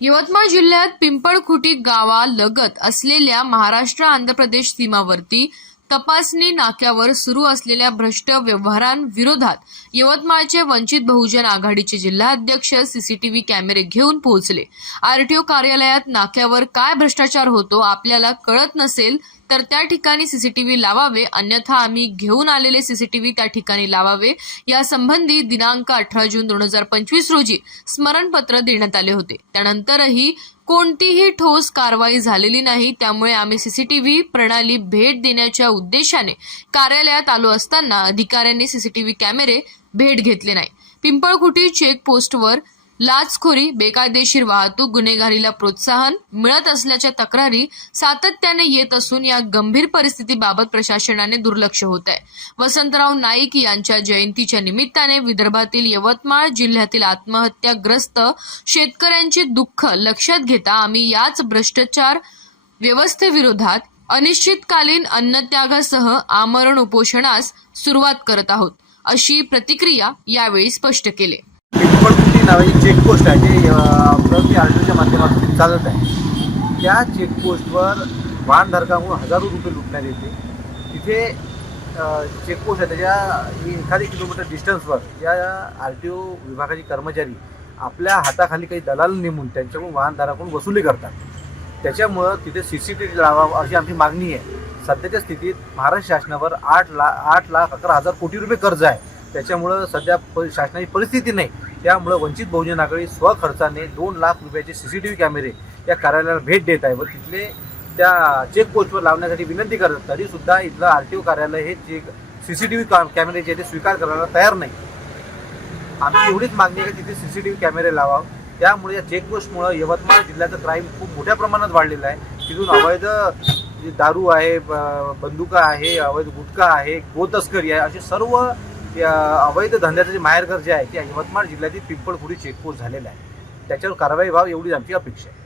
यवतमाळ जिल्ह्यात पिंपळखुटी गावालगत असलेल्या महाराष्ट्र आंध्र प्रदेश सीमावर्ती तपासणी नाक्यावर सुरू असलेल्या भ्रष्ट व्यवहारांविरोधात यवतमाळचे वंचित बहुजन आघाडीचे जिल्हाध्यक्ष सीसीटीव्ही कॅमेरे घेऊन पोहोचले. आरटीओ कार्यालयात नाक्यावर काय भ्रष्टाचार होतो आपल्याला कळत नसेल तर त्या ठिकाणी सीसीटीव्ही लावावे अन्यथा आम्ही घेऊन आलेले सीसीटीव्ही त्या ठिकाणी लावावे. यासंबंधी दिनांक अठरा जून दोन हजार पंचवीस रोजी स्मरणपत्र देण्यात आले होते. त्यानंतरही कोणतीही ठोस कारवाई झालेली नाही. त्यामुळे आम्ही सीसीटीव्ही प्रणाली भेट देण्याच्या उद्देशाने कार्यालयात आलो असताना अधिकाऱ्यांनी सीसीटीव्ही कॅमेरे भेट घेतले नाही. पिंपळखुटी चेक पोस्टवर लाचखोरी बेकायदेशीर वाहतूक गुन्हेगारीला प्रोत्साहन मिळत असल्याच्या तक्रारी सातत्याने येत असून या गंभीर परिस्थितीबाबत प्रशासनाने दुर्लक्ष होत आहे. वसंतराव नाईक यांच्या जयंतीच्या निमित्ताने विदर्भातील यवतमाळ जिल्ह्यातील आत्महत्याग्रस्त शेतकऱ्यांचे दुःख लक्षात घेता आम्ही याच भ्रष्टाचार व्यवस्थेविरोधात अनिश्चितकालीन अन्नत्यागासह आमरण उपोषणास सुरुवात करत आहोत अशी प्रतिक्रिया यावेळी स्पष्ट केली. नावाची चेकपोस्ट आहे जे प्रगती आरटीओच्या माध्यमातून चालत आहे. त्या चेकपोस्टवर वाहनधारकांकडून हजारो रुपये लुटण्यात येते. तिथे चेकपोस्ट आहे त्याच्या एखादी किलोमीटर डिस्टन्सवर या आर टी ओ विभागाचे कर्मचारी आपल्या हाताखाली काही दलाल नेमून त्यांच्याकडून वाहनधारकाकडून वसुली करतात. त्याच्यामुळं तिथे सी सी टी व्ही लावावा अशी आमची मागणी आहे. सध्याच्या स्थितीत महाराष्ट्र शासनावर आठ लाख आठ लाख अकरा हजार कोटी रुपये कर्ज आहे. त्याच्यामुळं सध्या प शासनाची परिस्थिती नाही. त्यामुळं वंचित बहुजन आघाडी स्वखर्चाने दोन लाख रुपयाचे सी सी टी व्ही कॅमेरे या कार्यालयाला भेट देत आहे व तिथले त्या चेकपोस्टवर लावण्यासाठी विनंती करत तरीसुद्धा इथलं आर टी ओ कार्यालय हे check C C T V कॅमेरेचे ते स्वीकार करायला तयार नाही. आमची एवढीच मागणी आहे की तिथे सी सी टी व्ही कॅमेरे लावा त्यामुळे या चेकपोस्टमुळं यवतमाळ जिल्ह्याचं क्राईम खूप मोठ्या प्रमाणात वाढलेलं आहे. तिथून अवैध दारू आहे ब- बंदुका आहे अवैध गुटखा आहे गोतस्करी आहे असे सर्व या अवैध धंद्याचं जे माहेरघर जे आहे ते यवतमाळ जिल्ह्यातील पिंपळखुरी चेकपोस्ट झालेलं आहे. त्याच्यावर कारवाई व्हावी एवढीच आमची अपेक्षा आहे.